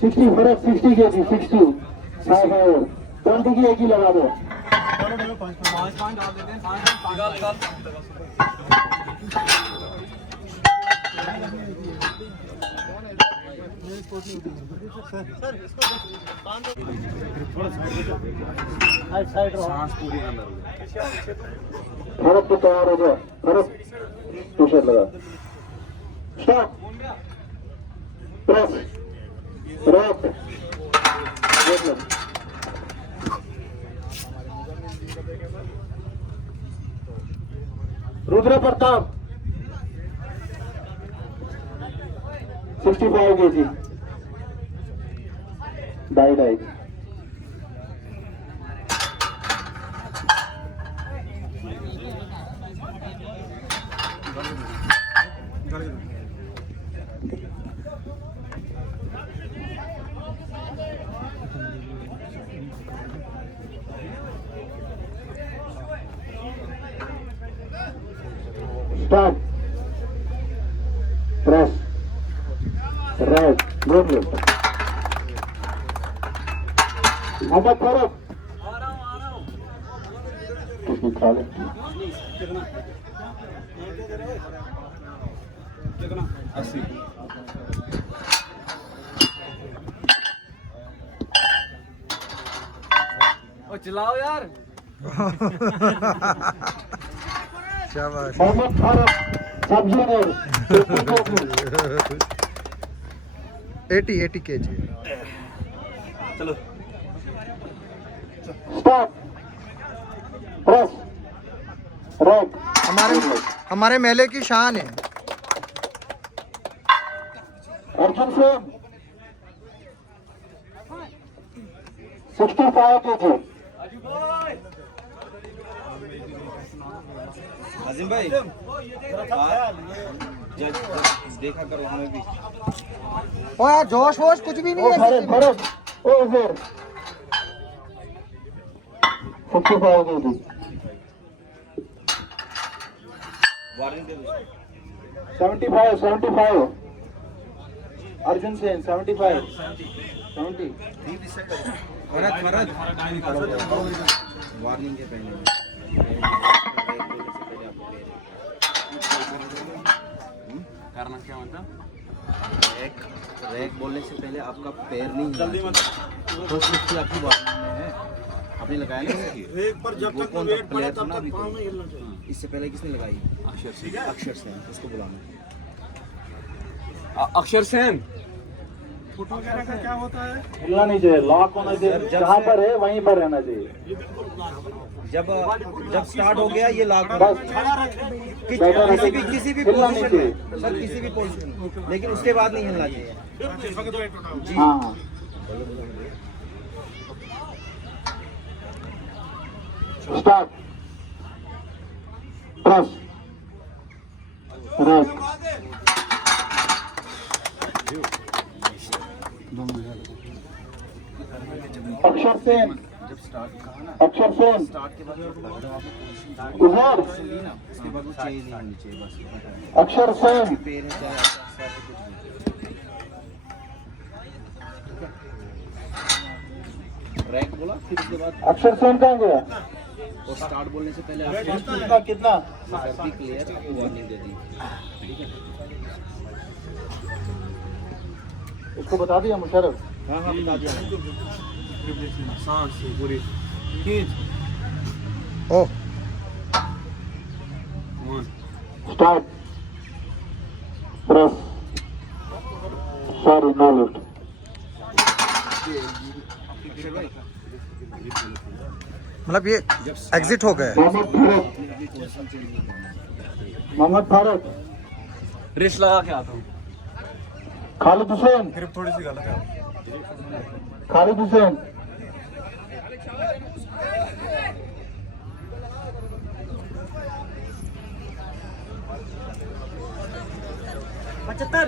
60 फर्क 60 के जी 60 5 और 20 की एक ही लगा दो। 5 डाल देते हैं। 5 निकाल। सांस पूरी अंदर फर्क तो तैयार हो गया। फर्क टू-शॉट लगा। स्टार्ट प्रेस रॉक रुद्र प्रताप 65 के जी डाई start press right good Mohammad Farooq किसकी खाले कितना 80 ओ चलाओ यार। शाबाश। मोहम्मद फारूक सब्जी ने 80 kg। चलो स्टार्ट प्रेस राइट हमारे मेले की शान है। अर्जुन सिंह 65 के जी आजिम भाई देखा करो हमें भी। ओ यार जोश वोश कुछ भी नहीं है। भरत ओवर 65 के जी वार्निंग दे दो। 75 अर्जुन सेन 75 70 फरद वार्निंग के पहले करना क्या मतलब रैक बोलने से पहले आपका पैर नहीं जल्दी मत तो उसकी आपकी वार्निंग में है। आपने लगाया ना रैक पर जब तक वेट बढ़ा तब तक पाँव नहीं हिलना चाहिए। इससे पहले किसने लगाई? अक्षर सेन उसको बुलाना। अक्षर सेन फुट वगैरह का क्या होता है? हिलना नहीं चाहिए लॉक होना चाहिए जहाँ पर है वहीं पर रहना चाहिए। जब स्टार्ट हो गया ये लॉक बस किसी भी हिलना नहीं चाहिए सर किसी भी पोजीशन लेकिन उसके बाद नहीं हिलना चाहिए जी। हाँ स्टार्ट प्रेस राइट अक्षर सेन अक्षर सेन उधर उसके बाद वो चेंज नहीं होनी चाहिए बस अक्षर सेन पैर है चाहे रैक बोला फिर उसके बाद अक्षर सेन कहाँ गया? और स्टार्ट बोलने से पहले आपको कितना क्लियर वार्निंग दे दी। ठीक है उसको बता दिया मुशर्रफ। हाँ बता दिया सांस से पूरी खींच ओ start press sorry no lift मतलब ये एग्जिट हो गए। मोहम्मद फारूक रेस लगा के आता हूँ। खालिद हुसैन फिर थोड़ी सी गलत है खालिद हुसैन पचहत्तर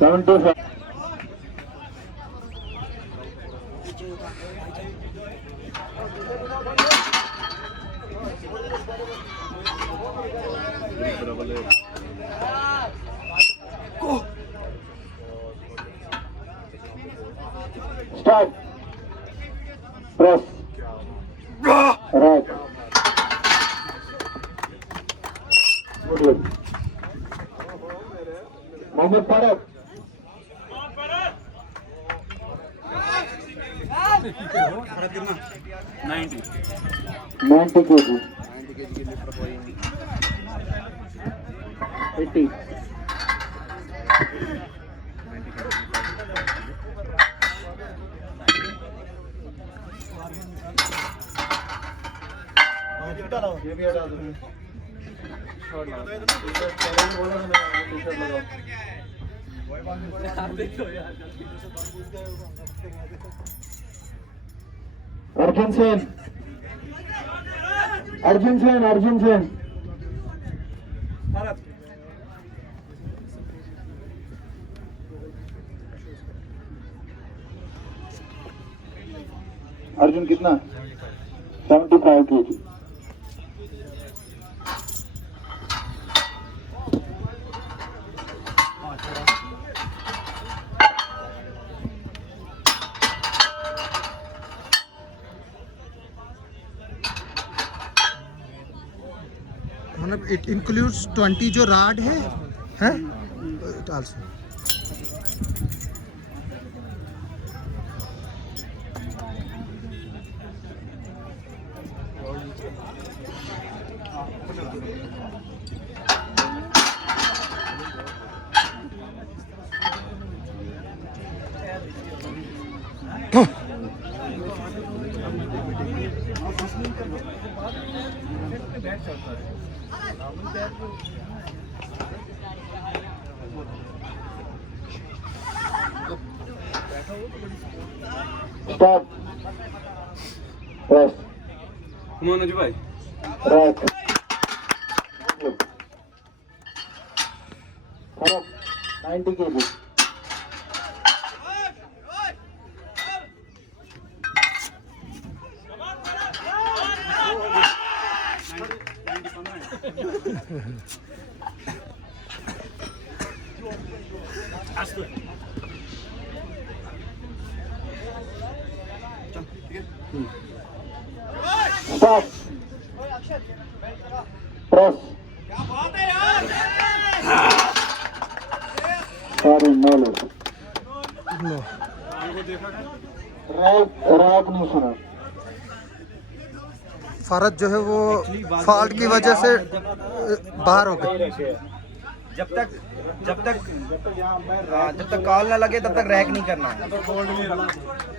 75 को start press rack Mohammad Farooq 90 kg 80 ये भी हटा दो शॉट लगा टी-शर्ट लगाओ अर्जुन सेन अर्जुन सेन अर्जुन सेन अर्जुन कितना 75 kg मतलब इट इंक्लूड्स 20 जो राड है हैं it also stop press Manoj भाई rack Farooq 90 kg stop press sorry no low rack नहीं सुना फरत जो है वो फॉल्ट की वजह से बाहर हो गए जब तक कॉल ना लगे तब तक रैक नहीं करना है,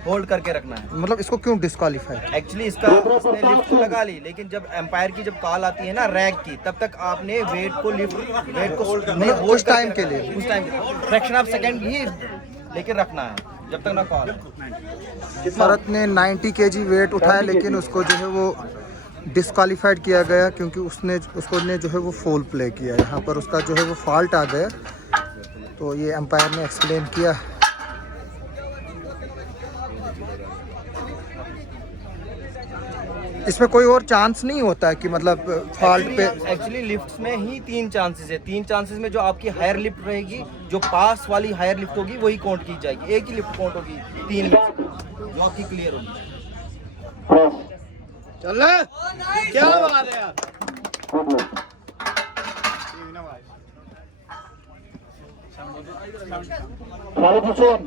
होल्ड करके रखना है। मतलब इसको क्यों डिस्क्वालीफाई एक्चुअली इसका उसने लिफ्ट लगा ली, लेकिन जब एम्पायर की जब कॉल आती है ना रैक की, तब तक आपने वेट को मतलब उस टाइम के लिए उस टाइम फ्रैक्शन ऑफ सेकंड ही लेके रखना है जब तक ना कॉल। फरत ने 90 kg वेट उठाया लेकिन उसको जो है वो डिस्क्वालीफाइड किया गया क्योंकि उसको जो है वो फोल प्ले किया। यहाँ पर उसका जो है वो फॉल्ट आ गया, तो ये एम्पायर ने एक्सप्लेन किया। इसमें कोई और चांस नहीं होता कि मतलब फॉल्ट पे? एक्चुअली लिफ्ट्स में ही 3 चांसेस है। 3 चांसेस में जो आपकी हायर लिफ्ट रहेगी, जो पास वाली हायर लिफ्ट होगी वही काउंट की जाएगी। एक ही लिफ्ट काउंट होगी 3 लिफ्ट जो आपकी क्लियर होगी। चल क्या बात है यार। खालिद हुसैन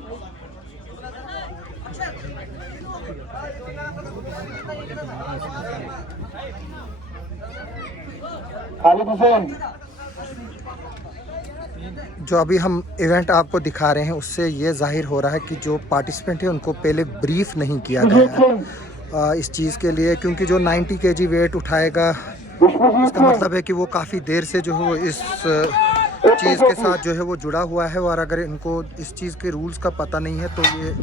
खालिद हुसैन जो अभी हम इवेंट आपको दिखा रहे हैं उससे ये जाहिर हो रहा है कि जो पार्टिसिपेंट है उनको पहले ब्रीफ नहीं किया गया है इस चीज़ के लिए, क्योंकि जो 90 kg वेट उठाएगा इसका मतलब है कि वो काफ़ी देर से जो है वो इस चीज़ के साथ जो है वो जुड़ा हुआ है, और अगर इनको इस चीज़ के रूल्स का पता नहीं है तो ये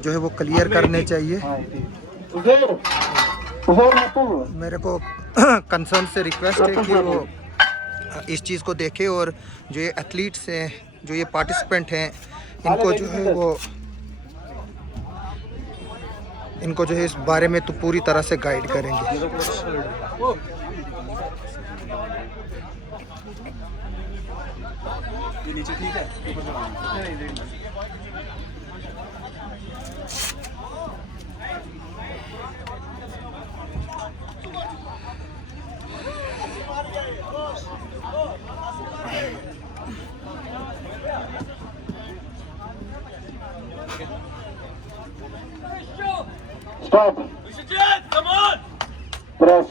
जो है वो क्लियर करने चाहिए। मेरे को कंसर्न से रिक्वेस्ट है कि वो इस चीज़ को देखें और जो ये एथलीट्स हैं, जो ये पार्टिसिपेंट हैं, इनको जो है इस बारे में तो पूरी तरह से गाइड करेंगे। नीचे ठीक है। स्टॉप प्रेस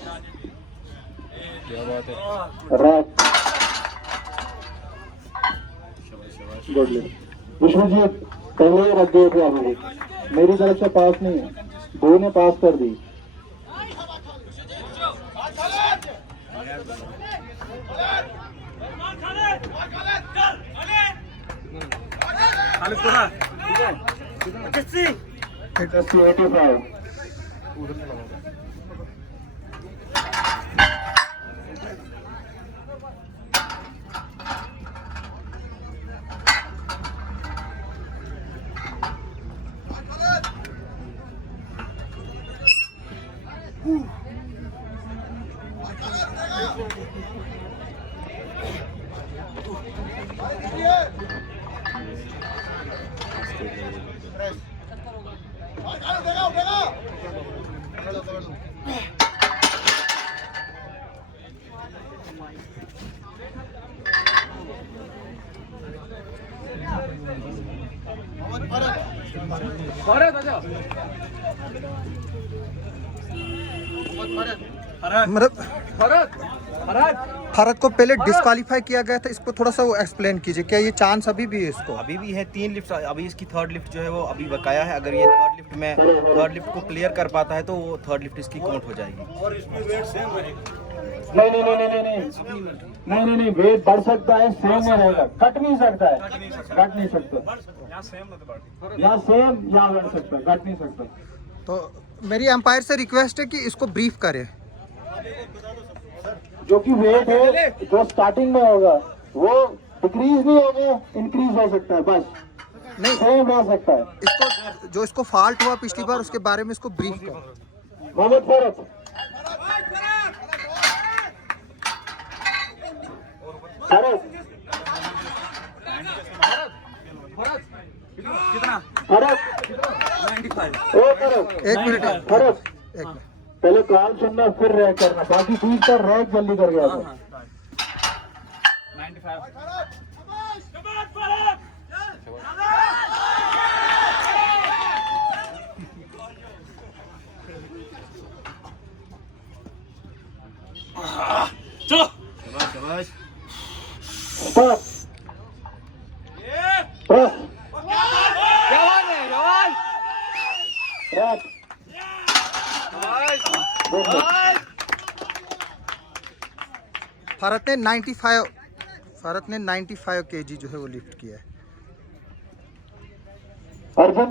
रैक गुड ले विश्वजीत पहले ही रख दिए थे आपने मेरी तरफ से पास नहीं है दो ने पास कर दी Interesting 85 भारत को पहले डिस्क्वालीफाई किया गया था, इसको थोड़ा सा वो एक्सप्लेन कीजिए, क्या ये चांस अभी भी है इसको? अभी भी है 3 लिफ्ट, अभी इसकी थर्ड लिफ्ट जो है वो अभी बकाया है। अगर ये थर्ड लिफ्ट को क्लियर कर पाता है तो वो थर्ड लिफ्ट इसकी काउंट हो जाएगी। और इसमें वेट सेम रहेगा? नहीं वेट बढ़ सकता है, सेम में रहेगा, कट नहीं सकता है, कट नहीं सकता या सेम या बढ़ सकता है, कट नहीं सकता। तो मेरी एम्पायर से रिक्वेस्ट है कि इसको ब्रीफ करें। जो कि वेट है जो स्टार्टिंग में होगा वो डिक्रीज नहीं होगा, इंक्रीज हो सकता है, बस नहीं सेम रह सकता है। इसको जो इसको फॉल्ट हुआ पिछली बार उसके बारे में इसको ब्रीफ करो। मोहम्मद फरत एक मिनट पहले कॉल सुनना फिर रैक करना, बाकी ठीक पर रैक जल्दी कर गया था। Stop. Press. Rack. भारत ने 95 केजी जो है वो लिफ्ट किया है। अर्जुन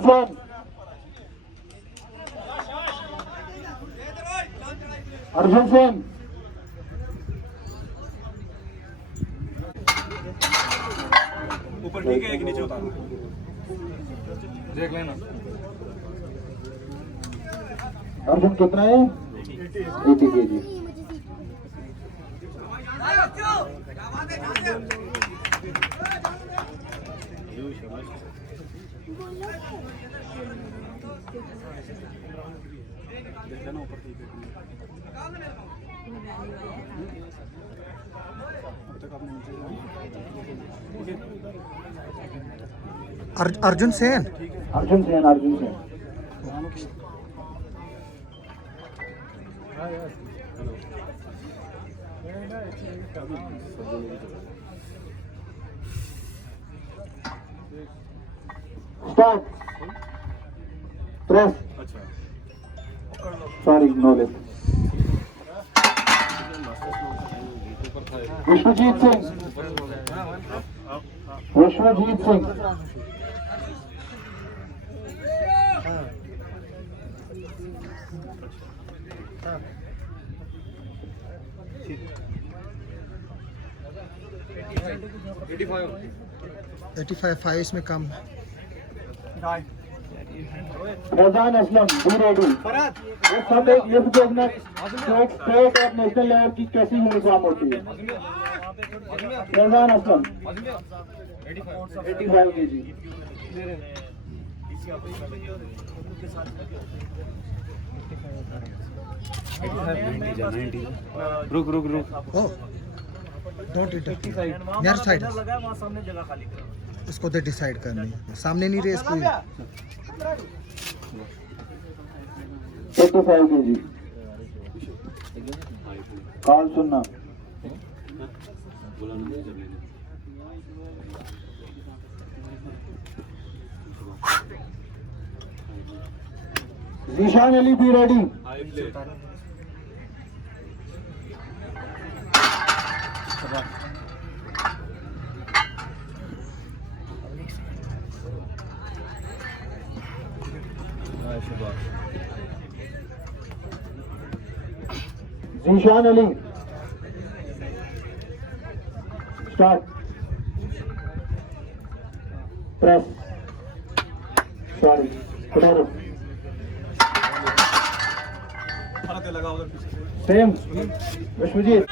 सेन ऊपर ठीक है कि नीचे उतार देख लेना। अर्जुन कितना है? 80 KG. Arjun Sen Stop. Press. Sorry, no lift. Vishwajeet Singh eighty five इसमें कम। Faizan Aslam be ready. ये सब एक लिफ्ट देखना स्टेट और नेशनल लेवल की कैसी यूनिफॉर्म होती है। फैजान असलम 85 केजी। रुक ओह डोंट नियर साइड इसको तो डिसाइड करनी है, सामने नहीं रहे इसको। 85 kg. Call सुनना. Zishan Ali, be ready. Zishan Ali. Start. Press. Sorry. Potato. लगा उधर पीछे Same. Vishwajit.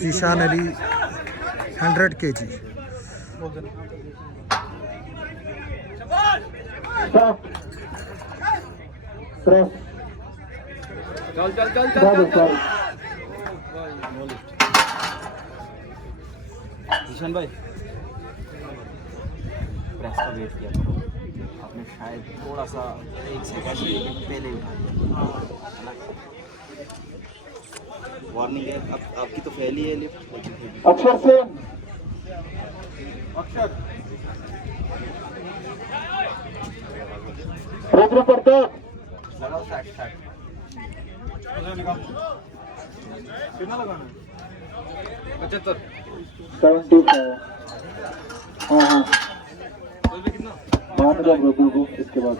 Zeeshan Ali 100 kg. Stop. Press. चल जीशान भाई प्रेस का वेट किया करो, आपने शायद थोड़ा सा 1 सेकंड पहले उठा लिया. वार्निंग है, अब आपकी तो फैली है लिफ्ट. अक्षर सेन. अक्षर रुद्र प्रताप. लगाओ स्टार्ट स्टार्ट. कितना लगाना है 75 75. हाँ हाँ कितना मान जब रुद्र को इसके बाद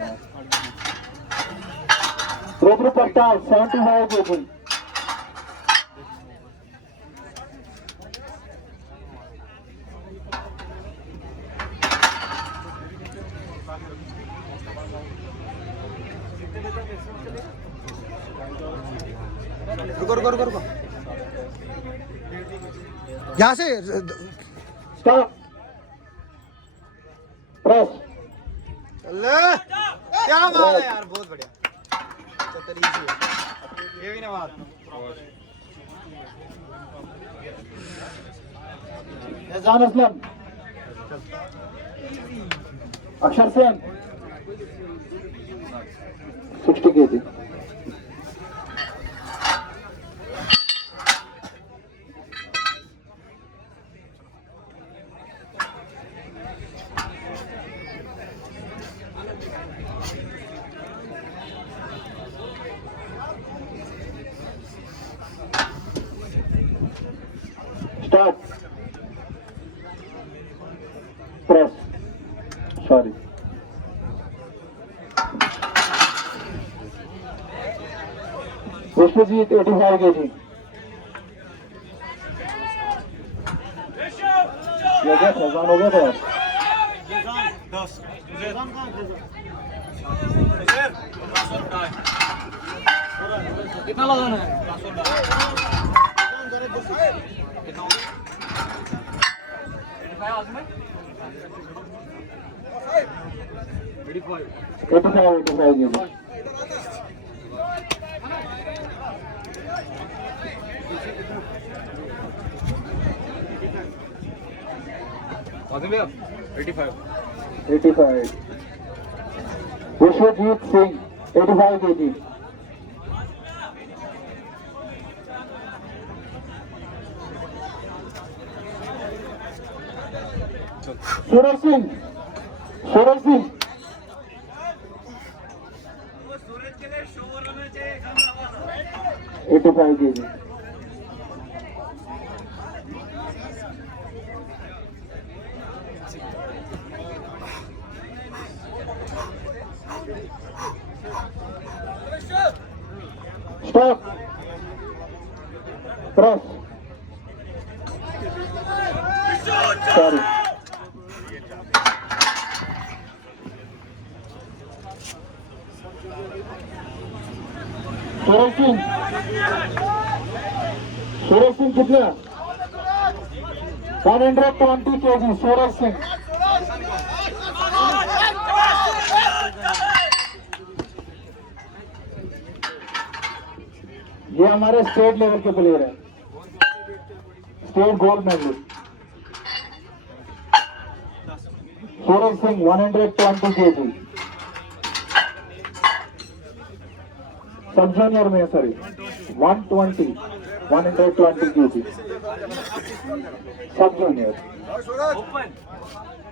रुद्र प्रताप 75 kg. रुको. यहाँ से Stop. Press. क्या बात है यार, बहुत बढ़िया. ये भी ना बात. एजान असलम. अक्षर Sen 60 kg. Start. Press. Sorry. Vishwajeet 85 kg. ये क्या फैजान हो गया था यार. 10 कितना लगाना है भैया 85. Vishwajeet Singh 85 kg. Suraj Singh 85 kg. Stop. Press. Sorry. Suraj Singh कितना 120 kg. सूरज सिंह हमारे स्टेट लेवल के प्लेयर हैं, state gold medalist. Suraj Singh 120 kg, sub junior में sorry 120 kg, sub junior,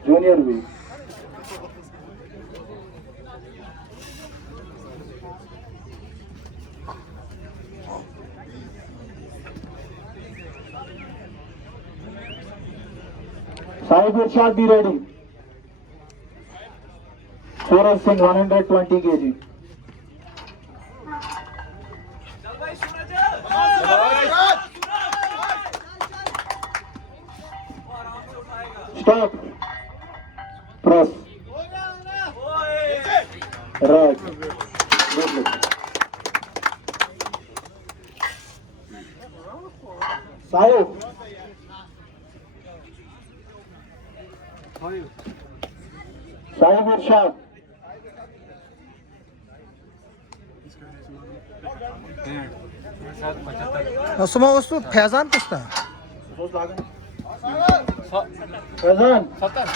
junior भी। साहिब इरशाद भी ready. Suraj Singh 120 kg, stop, press, right, Sahib Sahib Irshad सुमा वस्तु फैजान किसका Faizan 70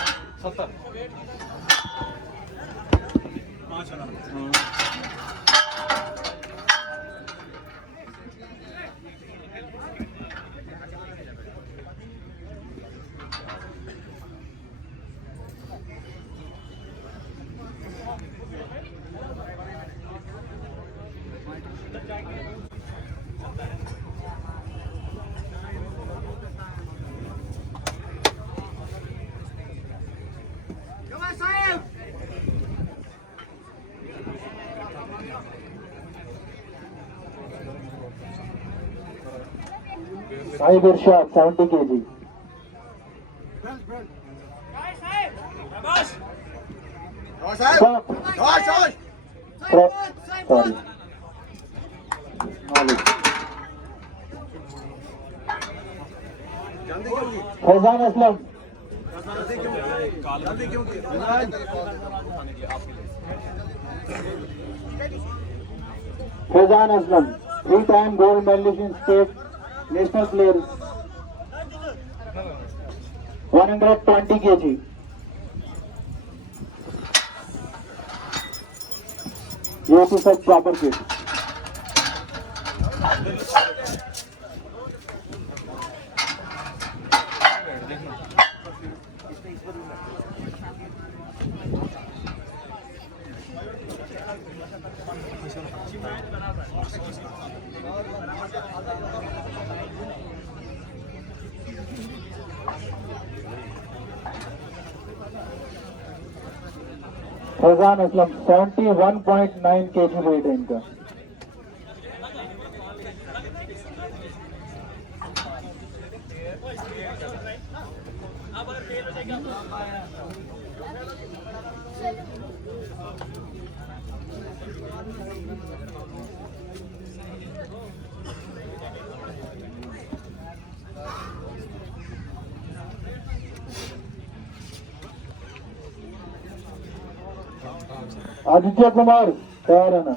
Sahib Irshad 70 kg, stop, sorry, Faizan Aslam Faizan Aslam 3-time gold medalist in state national player 120 kg, ये तो सब प्रॉपर के फैजान असलम 71.9 kg वेट है इनका। आदित्य कुमार तैयार है ना?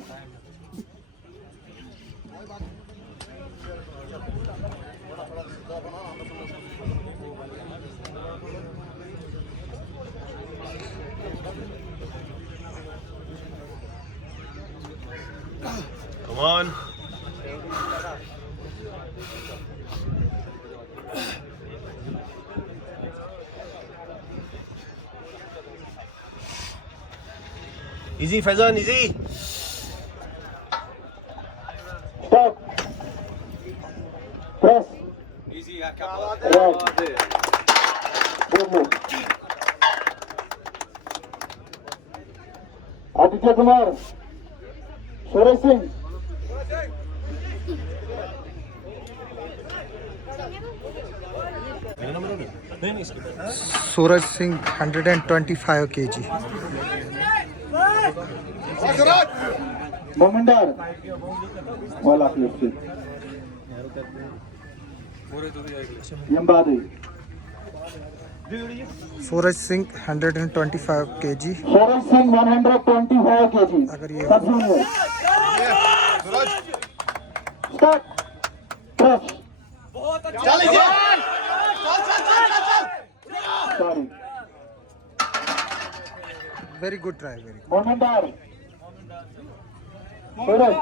Come on. Easy, Faizan, easy. Stop. Press. Easy यार क्या Right. Good move. Aditya Kumar, Suraj Singh, Suraj Singh 125 kg, मोमिंदर वाला flip यम्बादी, Suraj Singh 125 kg। Suraj Singh 125 kg। अगर ये सब जूनियर। स्टार्ट। Press. चल easy Sorry. Very good try, very Momendar. Suraj.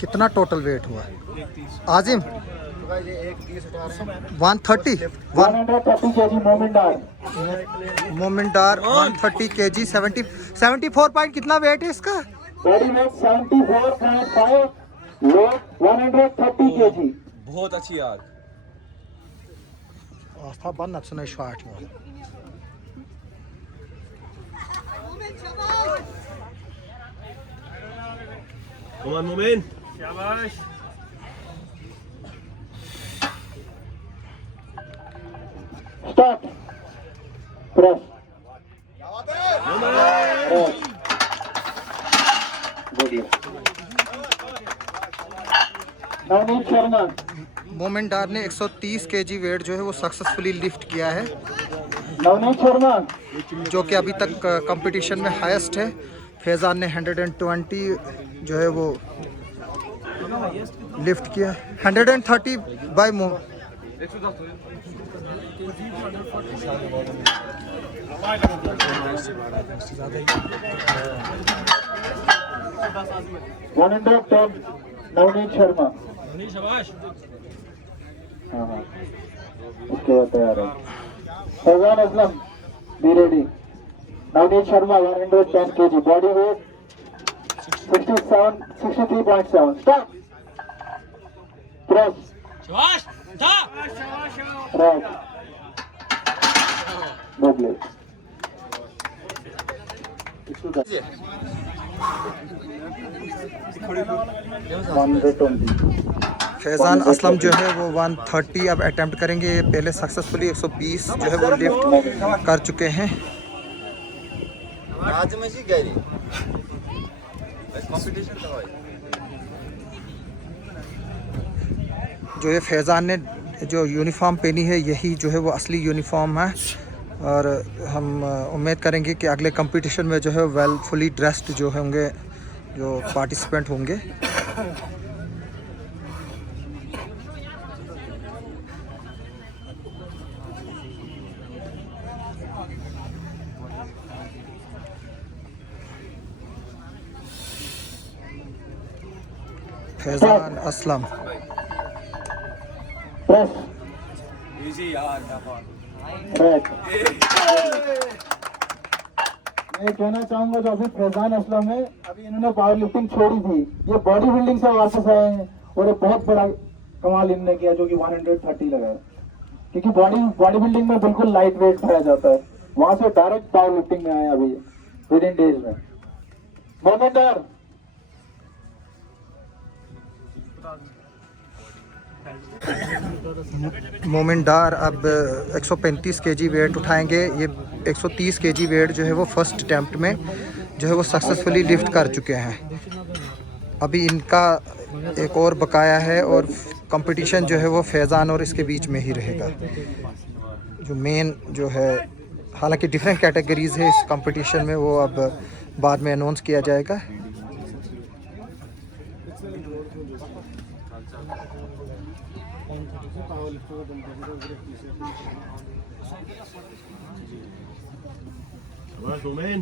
कितना टोटल वेट हुआ आजिम? 130 130 kg Momendar. मोमिनदार 130 kg 74 पॉइंट कितना वेट है इसका? Body weight 74.5. Weight 130 kg. बहुत अच्छी यार. Asta ban natsuna shot yo. Come on Mumin. Start. Press. Good. Navneet Sharma. मोमिनदार ने 130 kg wait जो है वो सक्सेसफुली लिफ्ट किया है, Navneet Sharma. जो कि अभी तक कंपटीशन में हाईएस्ट है। फैज़ान ने 120 जो है वो लिफ्ट किया। 130 बाय मो 110. Navneet Sharma. हाँ हाँ उसके बाद तैयार है। Faizan Aslam be ready. Navneet Sharma 110 kg body weight 63.7 start. Press right बदले 120। फैज़ान असलम जो है वो 130 अब अटेम्प्ट करेंगे। पहले सक्सेसफुली 120 जो है वो लिफ्ट कर चुके हैं। आज में जी गई कंपटीशन जो ये फैज़ान ने जो यूनिफॉर्म पहनी है यही जो है वो असली यूनिफॉर्म है, और हम उम्मीद करेंगे कि अगले कंपटीशन में जो है वेल फुली ड्रेस्ड जो होंगे जो पार्टिसिपेंट होंगे। फैज़ान असलम प्रेस इजी यार क्या बात. राइट। मैं कहना चाहूंगा जो अभी फैजान असलम है, अभी इन्होंने पावर लिफ्टिंग छोड़ी थी, ये बॉडी बिल्डिंग से वापस आए हैं और ये बहुत बड़ा कमाल इन्होंने किया जो कि 130 लगाया, क्योंकि बॉडी बिल्डिंग में बिल्कुल लाइट वेट खाया जाता है, वहां से डायरेक्ट पावर लिफ्टिंग में आए अभी विद इन डेज में। मोमेंटर मोमिनदार अब 135 kg वेट उठाएंगे। ये 130 kg वेट जो है वो फर्स्ट अटैम्प्ट में जो है वो सक्सेसफुली लिफ्ट कर चुके हैं। अभी इनका एक और बकाया है और कंपटीशन जो है वो फैज़ान और इसके बीच में ही रहेगा। जो मेन जो है, हालांकि डिफरेंट कैटेगरीज है इस कंपटीशन में, वो अब बाद में अनाउंस किया जाएगा। Come on Mumin.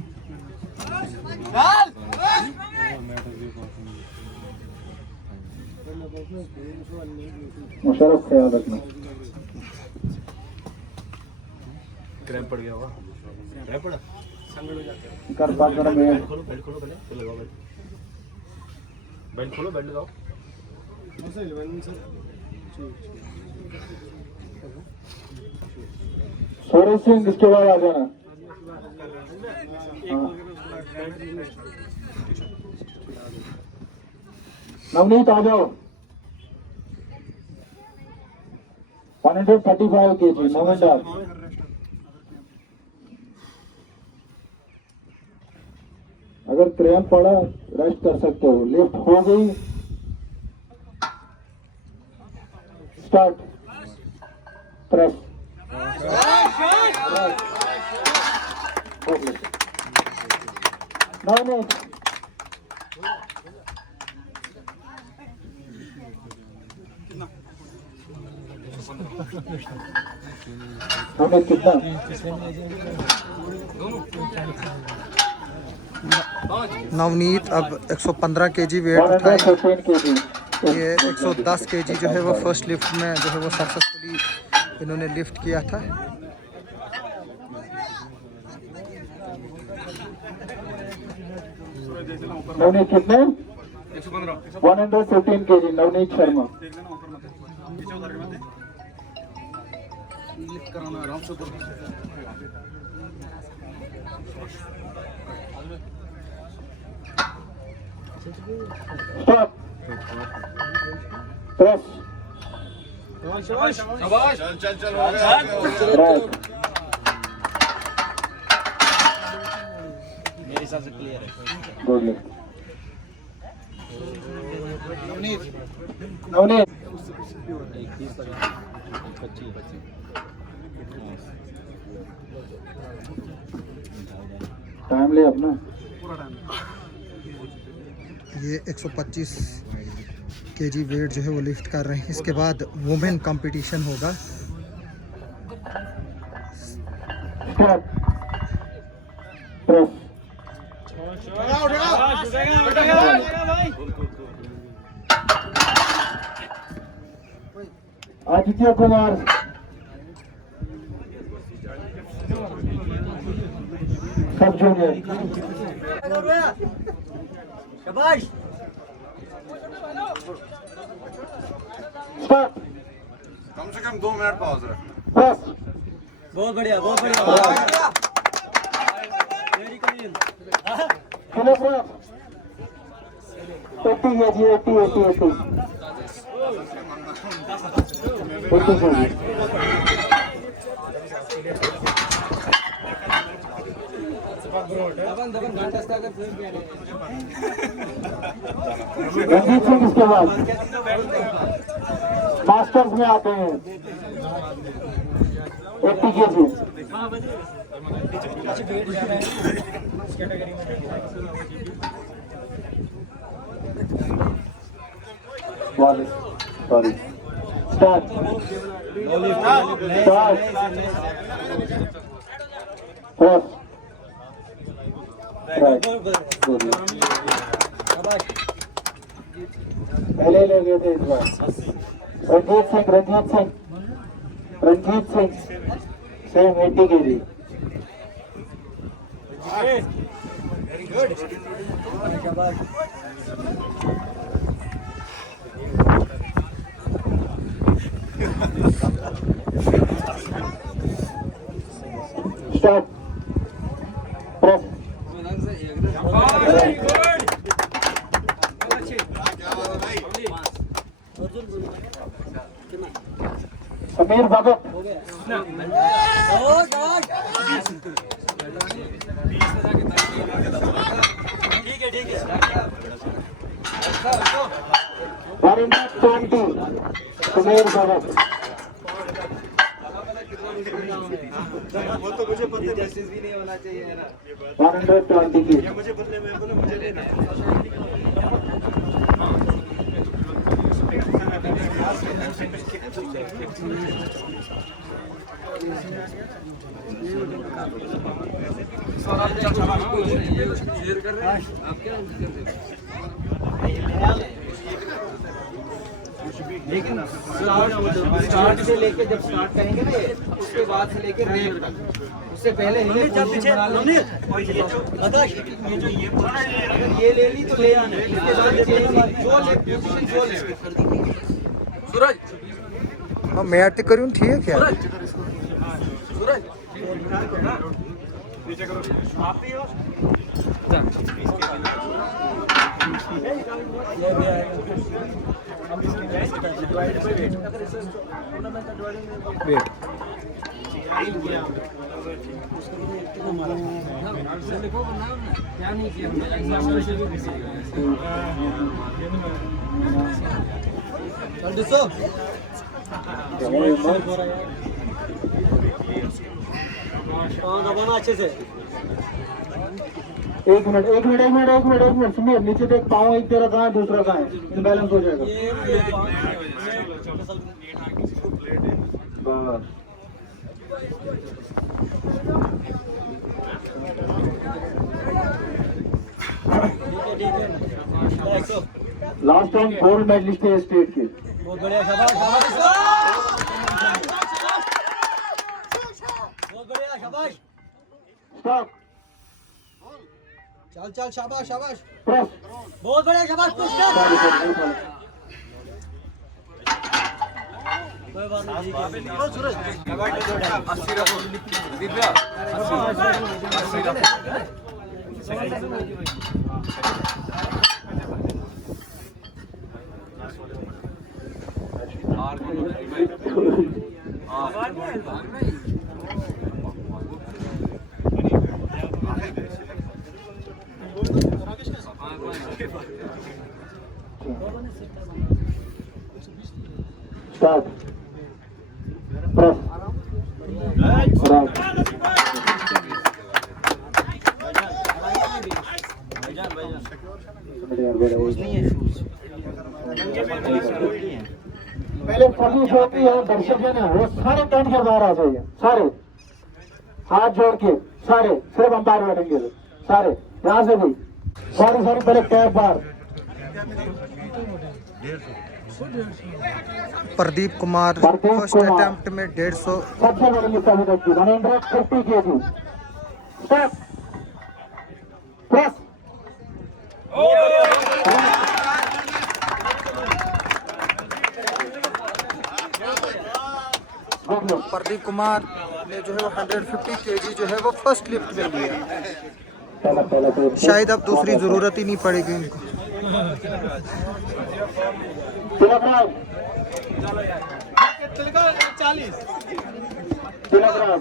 मुशर्रफ ख्याल रखना। क्रैम्प पड़ गया होगा. क्रैम्प पड़ा. कर बात करो मैं बेल्ट खोलो पहले. फिर लगाओ बेल्ट. बेल्ट खोलो, बेल्ट लगाओ. सूरज सिंह इसके बाद आ जाना। हाँ। नवनीत आ जाओ 135 kg नवंडर अगर क्रैम्प पड़ा रेस्ट कर सकते हो लिफ्ट हो गई स्टार्ट प्रेस नवनीत हमें कितना नवनीत अब 115 केजी वेट उठाए। 115 kg ये 110 केजी जो है वो फर्स्ट लिफ्ट में जो है वो सक्सेसफुली इन्होंने लिफ्ट किया था। नवनीत कितने 115 kg Navneet Sharma stop press right मेरे हिसाब से क्लियर है। गुड लिफ्ट नवनीत टाइम ले अपना ये 125 केजी वेट जो है वो लिफ्ट कर रहे हैं। इसके बाद वुमेन कंपटीशन होगा। Stop press Aditya Kumar sub junior stop कम से कम 2 मिनट पॉज रख। प्रेस बहुत बढ़िया बहुत बढ़िया kilogram 80 kg 80 kg Ranjeet Singh इसके बाद मास्टर्स में आते हैं 80 kg sorry start press right पहले ले गए थे इस बार Ranjeet Singh same 80 kg start press Sameer Bhagat ठीक है 120 समीर भगत वो तो मुझे पता है जस्टिस भी नहीं होना चाहिए ना 120 की मुझे बदले में बोले मुझे लेना है। लेकिन स्टार्ट से लेके जब स्टार्ट करेंगे ना उसके बाद से लेके रेप तक उससे पहले ये ले ली तो ले आना इसके बाद जो ले पोजीशन जो ले मग मॅट ते करून ठीक आहे। दबाना अच्छे से। एक मिनट सुनिए, नीचे देख, पाँव एक तेरा कहाँ है, दूसरा कहाँ है, इनबैलेंस हो जाएगा। बस लास्ट टाइम गोल्ड मेडलिस्ट है स्टेट के। बहुत बढ़िया, शाबाश शाबाश, बहुत बढ़िया, शाबाश। स्टॉप, चल चल, शाबाश शाबाश। प्रेस। बहुत बढ़िया, शाबाश, पुश कर। सॉरी सर, नहीं बोला। कोई बात नहीं, ठीक है। Start, press, right. पहले सभी जो भी है दर्शक है ना, वो सारे टेंट के बाहर आ जाइए, सारे हाथ जोड़ के, सारे सिर्फ अंपायर बैठेंगे, सारे यहाँ से भी। सॉरी पहले कैब बाहर। प्रदीप कुमार प्रदीप फर्स्ट कुमार। अटेम्प्ट में 150। सबसे बड़ी लिस्ट अभी तक की 130 kg। Stop, press. Pradeep Kumar ने जो है वो 150 kg जो है वो फर्स्ट लिफ्ट में लिया। पहले शायद अब दूसरी जरूरत ही नहीं पड़ेगी इनको। Kilogram, kilogram, kilogram.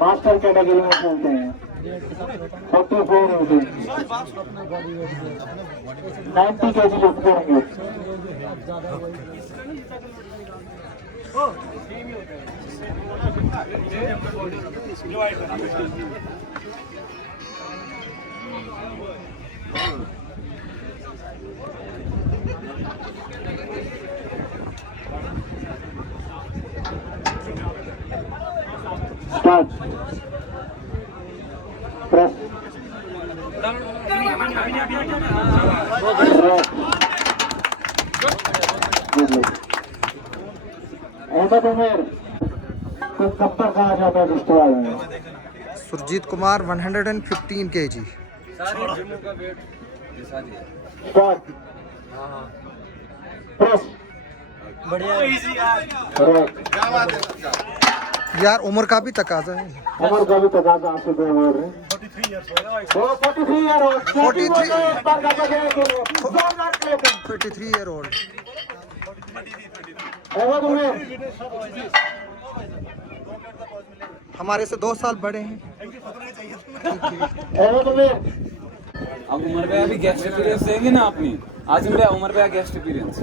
Master category में खेलते हैं। 44 90 kg लिफ्ट करेंगे। स्टार्ट, प्रेस, अहमद उमर तो कब तक कहा जाता है डिस्ट्रॉय में? Surjeet Kumar 115 kg। Start, press, यार उम्र का भी तकाजा है। उमर का भी तकाजा आपसे बोल रहे हैं। 43 year old. 43 year old. Ahmed Umar हमारे से 2 साल बड़े हैं। अहमद उमर अब उमर पे अभी गेस्ट एक्सपीरियंस देंगे ना अपनी। आज मेरा उमर पे गेस्ट एक्सपीरियंस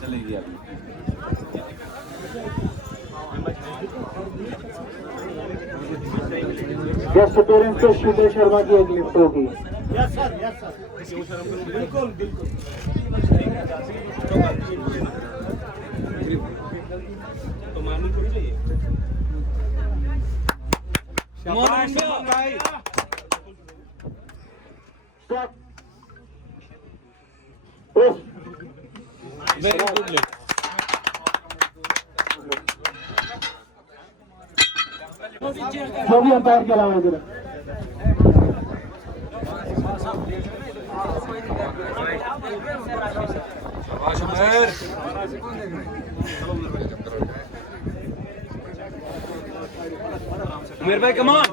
चलेगी अभी। गेस्ट अपीयरेंस पे शिवदेव शर्मा की एक लिफ्ट होगी। बिल्कुल तो मारनी थोड़ी चाहिए। Stop. Push. Very good leg. जो भी अंपायर के अलावा इधर उमेर भाई कम ऑन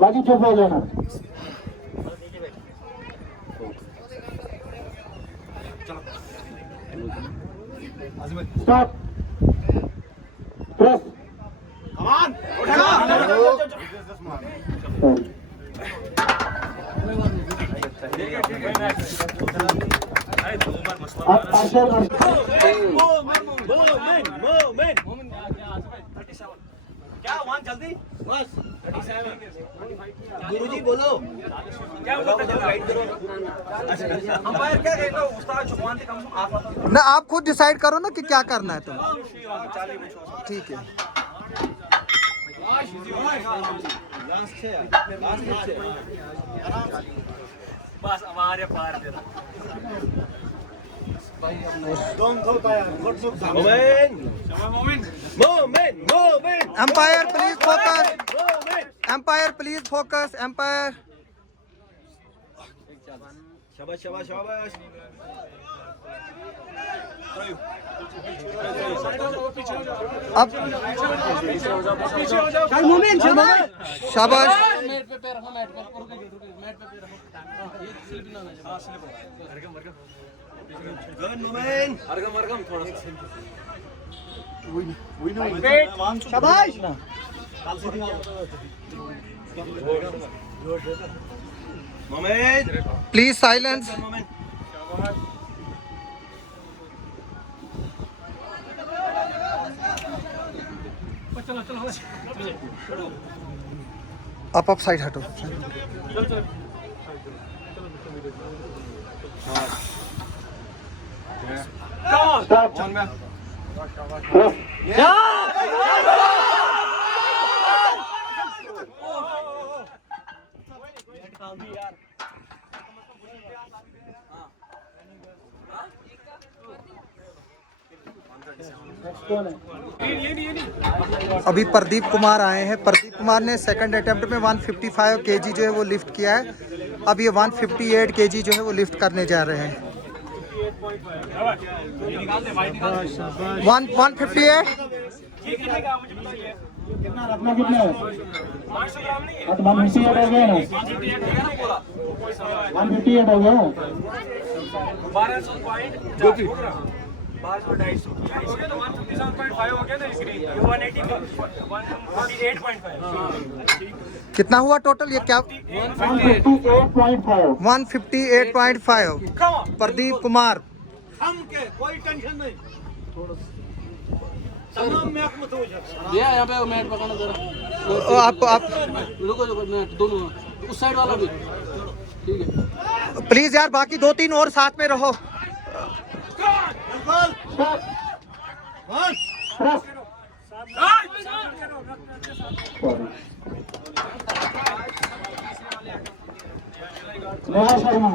बाकी चुप हो जाना स्टॉप प्रेस क्या वन जल्दी बस 37 गुरुजी बोलो क्या गाइड करो अंपायर क्या कहेगा उस्ताद जुबान से कम आप ना आप खुद डिसाइड करो ना कि क्या करना है तुम ठीक है बस हमारे पार दे umpire please focus umpire please focus umpire शाबाश शाबाश शाबाश अब शाबाश अरगम थोड़ा सा शाबाश मोमेंट प्लीज साइलेंस अप साइड हटो अभी प्रदीप कुमार आए हैं। प्रदीप कुमार ने सेकंड अटेम्प्ट में 155 केजी जो है वो लिफ्ट किया है। अब ये 158 केजी जो है वो लिफ्ट करने जा रहे हैं। 158 कितना रखना कितना है 158 हो गया ना 158 हो गया 1200 पॉइंट जो कि 1200 हो गया तो 157.5 हो गया ना इसकी 148.5 कितना हुआ टोटल ये क्या 158.5 158.5 प्रदीप कुमार। हम के कोई टेंशन नहीं तमाम मैच में तो हो जाता भैया यहाँ पे मैट पकड़ना जरा आप रुको मैट दोनों उस साइड वाला भी ठीक है प्लीज यार बाकी 2-3 और साथ में रहो। नेहा शर्मा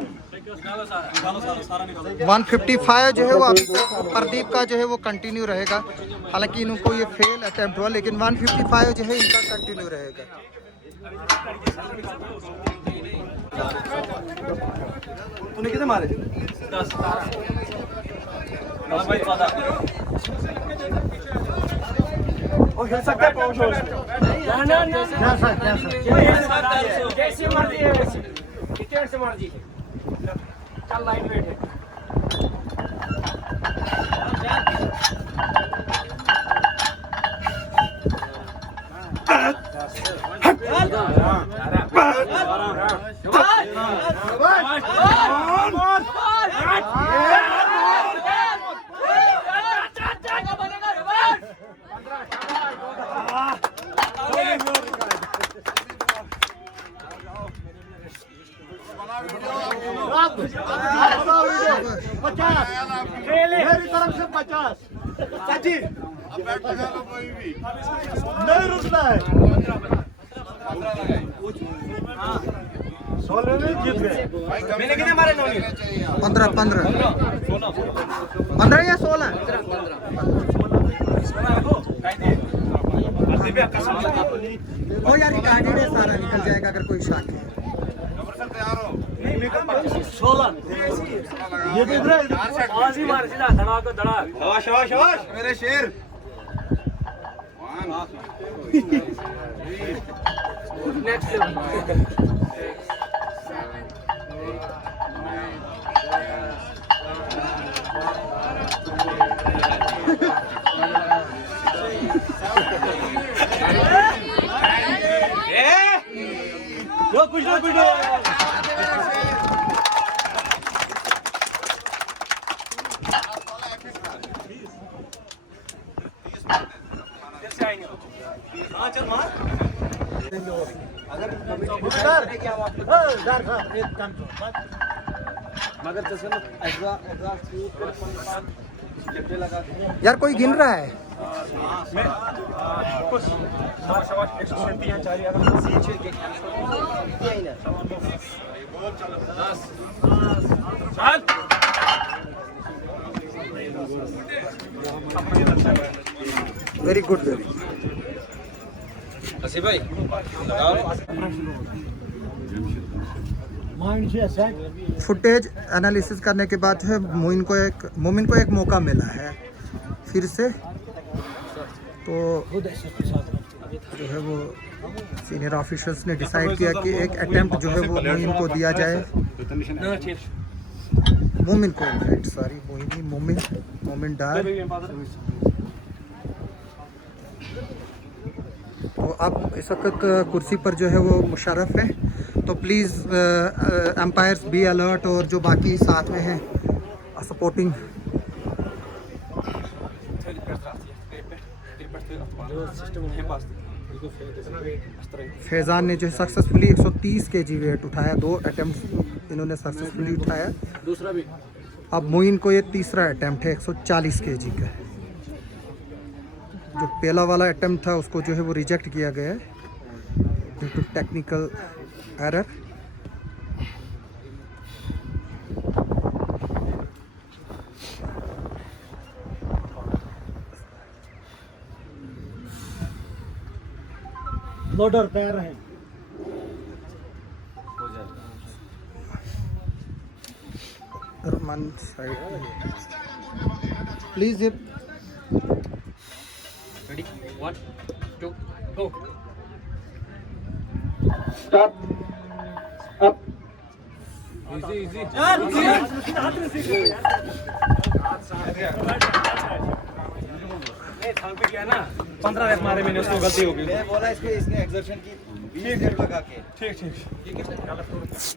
155 जो है वो अभी प्रदीप का जो है वो कंटिन्यू रहेगा। हालांकि इनको ये फेल अटेम्प्ट हुआ लेकिन 155 जो है इनका कंटिन्यू रहेगा। तूने कितने मारे 10 भाई 14 और खेल सकता है पाँच शॉट ना जैसे मर्जी है वैसे विकेट से मर्जी चल लाइन वेट है बैट लगा लो कोई भी। नहीं रुकना है। 16 में जीत गए। मैंने कितने मारे नौनी? 15 या 16 वो यार रिकॉर्डेड है, सारा निकल जाएगा अगर कोई शक है। तैयार हो? 16 ये देख रहे हैं? आज ही मार सीधा धड़ाक धड़ाक। शाबाश मेरे शेर। Next level. कुछ ना यार कोई गिन रहा है? वेरी गुड, वेरी असी भाई लगाओ। फुटेज एनालिसिस करने के बाद जो है मोमिन को एक मौका मिला है फिर से, तो जो है वो सीनियर ऑफिसर्स ने डिसाइड किया कि एक अटेम्प्ट जो है वो मोमिन को दिया जाए। मोमिन को सॉरी मोमिन डार। तो अब इस वक्त कुर्सी पर जो है वो मुशर्रफ है, तो प्लीज़ एम्पायर्स बी अलर्ट, और जो बाकी साथ में हैं सपोर्टिंग। फैज़ान ने जो सक्सेसफुली 130 kg वेट उठाया, 2 अटेम्प्ट इन्होंने सक्सेसफुली उठाया। दूसरा भी अब मोइन को ये तीसरा अटेम्प्ट है 140 kg का। जो पहला वाला अटेम्प्ट था उसको जो है वो रिजेक्ट किया गया है due to technical error. Loader तैयार है। Rahman side please. ये Ready? 1, 2, go. Start up. Easy. थांग पे गया ना, 15 रैप मारे मैंने, उसको गलती हो गई। मैं बोला इसके एक्सर्शन की 20 लगा के। ठीक